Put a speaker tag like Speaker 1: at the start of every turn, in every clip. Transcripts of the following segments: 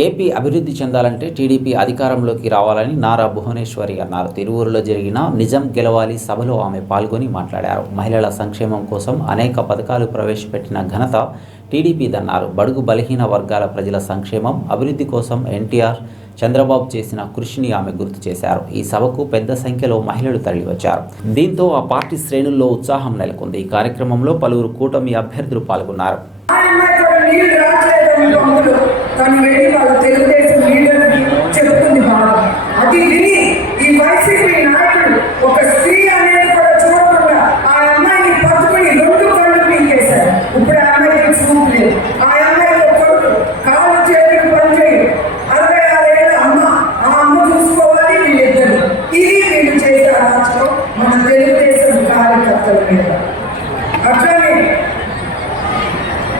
Speaker 1: AP అభివృద్ధి చెందాలంటే TDP అధికారంలోకి రావాలని నారా భువనేశ్వరి అన్నారు. తిరువూరులో జరిగిన నిజం గెలవాలి సభలో ఆమె పాల్గొని మాట్లాడారు. మహిళల సంక్షేమం కోసం అనేక పథకాలు ప్రవేశపెట్టిన ఘనత టీడీపీదన్నారు. బడుగు బలహీన వర్గాల ప్రజల సంక్షేమం అభివృద్ధి కోసం ఎన్టీఆర్ చంద్రబాబు చేసిన కృషిని ఆమె గుర్తు చేశారు. ఈ సభకు పెద్ద సంఖ్యలో మహిళలు తరలివచ్చారు. దీంతో ఆ పార్టీ శ్రేణుల్లో ఉత్సాహం నెలకొంది. ఈ కార్యక్రమంలో పలువురు కూటమి అభ్యర్థులు పాల్గొన్నారు.
Speaker 2: ఒక స్త్రీ అనేది కూడా చూడకుండా ఆ అమ్మాయిని పట్టుకుని రెండు కళ్ళు పీకేశారు. ఇప్పుడు ఆ అమ్మాయికి చూపు లేదు. ఆ అమ్మాయికి కొడుకు. కాలు చేతులు పనిచేయి. అరవై ఆరేళ్ళ అమ్మ ఆ అమ్మ చూసుకోవాలి వీళ్ళిద్దరు. ఇది వీళ్ళు చేసే రాష్ట్రం మన తెలుగుదేశం కార్యకర్తల మీద. అట్లానే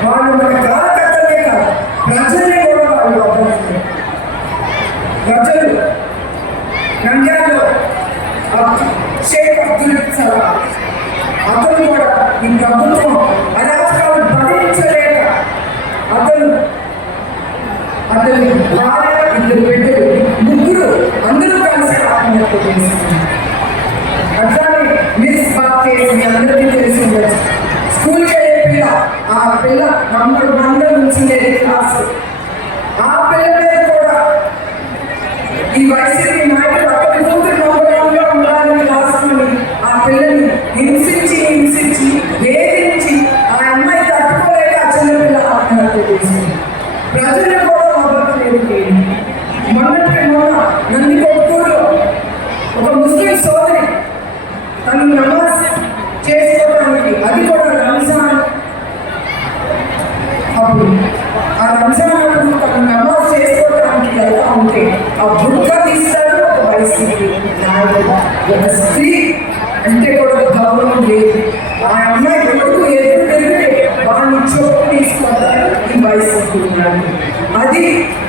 Speaker 2: వాళ్ళు మన కార్యకర్తలే కాదు ప్రజలే కూడా వాళ్ళు ప్రజలు నంద్యాలలో షేక్ అబ్దుల్ సలాం అతను కూడా ఈ ప్రభుత్వం అరాచకాలు భరించలేక అతను అతని భార్య ఇద్దరు బిడ్డలు ముగ్గురు అందరూ కలిసి ఆత్మహత్య అట్లానే మిస్ బాత్ మీ అందరికీ తెలిసి ఉండొచ్చు. స్కూల్కి వెళ్ళే పిల్ల ఆ పిల్ల నుంచి క్లాస్. ఆ పిల్ల కూడా ఈ వయసు ఒక స్త్రీ అంటే కూడా గౌరవం లేదు. ఆ అమ్మాయి కొడుకు ఎదురు తిరిగితే వాడిని చొప్పు తీసుకుంటారు ఈ వైసీపీ అది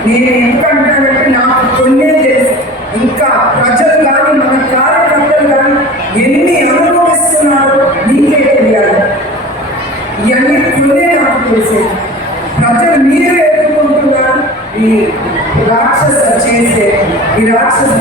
Speaker 2: నేను ఎందుకంటానంటే నాకు కొన్నే తెలుసు. ఇంకా ప్రజలు కానీ మన కార్యకర్తలు కానీ ఎన్ని అనుభవిస్తున్నారో మీకే తెలియాలి. ఇవన్నీ కొన్నే నాకు తెలిసేది ప్రజలు మీరే ఎదుర్కొంటున్నారు. ఈ రాక్షస చేసే ఈ రాక్షసు